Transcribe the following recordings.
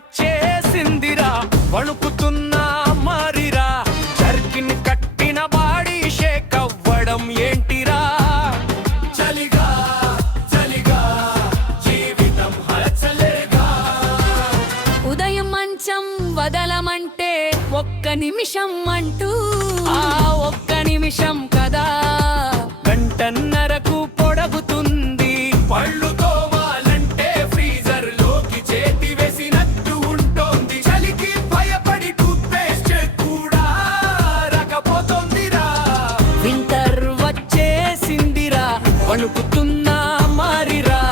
వచ్చేసిందిరా వణుకుతున్నా మారిరా jerkin కట్టిన body Sheikh అవ్వడం ఏంటిరా చలిగా చలిగా జీవితం హలచలేగా ఉదయం మంచం వదలమంటే ఒక్క నిమిషం అంటూ ఆ ఒక్క నిమిషం కదా గంటన్నరకు పొడవుతుంది పళ్ళు తోమాలంటే ఫ్రీజర్ లోకి చేతి వేసినట్టు ఉంటోంది చలికి భయపడి టూత్పేస్ట్ కూడా రకపోతుందిరా వింటర్ వచ్చేసిందిరా వణుకుతున్నా మారిరా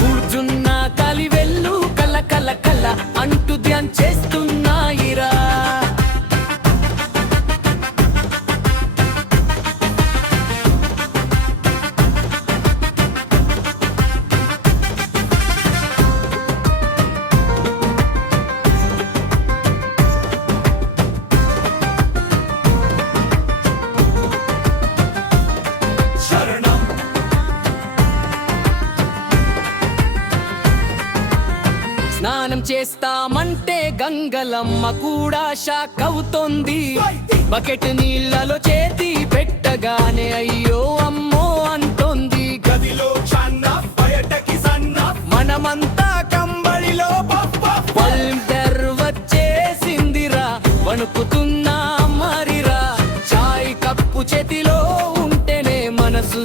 కూర్చున్న కలివెళ్ళు కల కల కల అంటూ ధ్యాన్ చేస్తున్నాయిరా శరణం స్నానం చేస్తామంటే గంగలమ్మ కూడా షాక్ అవుతోంది బకెట్ నీళ్ళలో చేతి పెట్టగానే అయ్యో అమ్మో అంటోంది గదిలో చన్న బయటకి సన్న మనమంతా కంబళిలో వింటర్ వచ్చేసిందిరా వణుకుతున్నా మారిరా చాయ్ కప్పు చేతిలో ఉంటేనే మనసు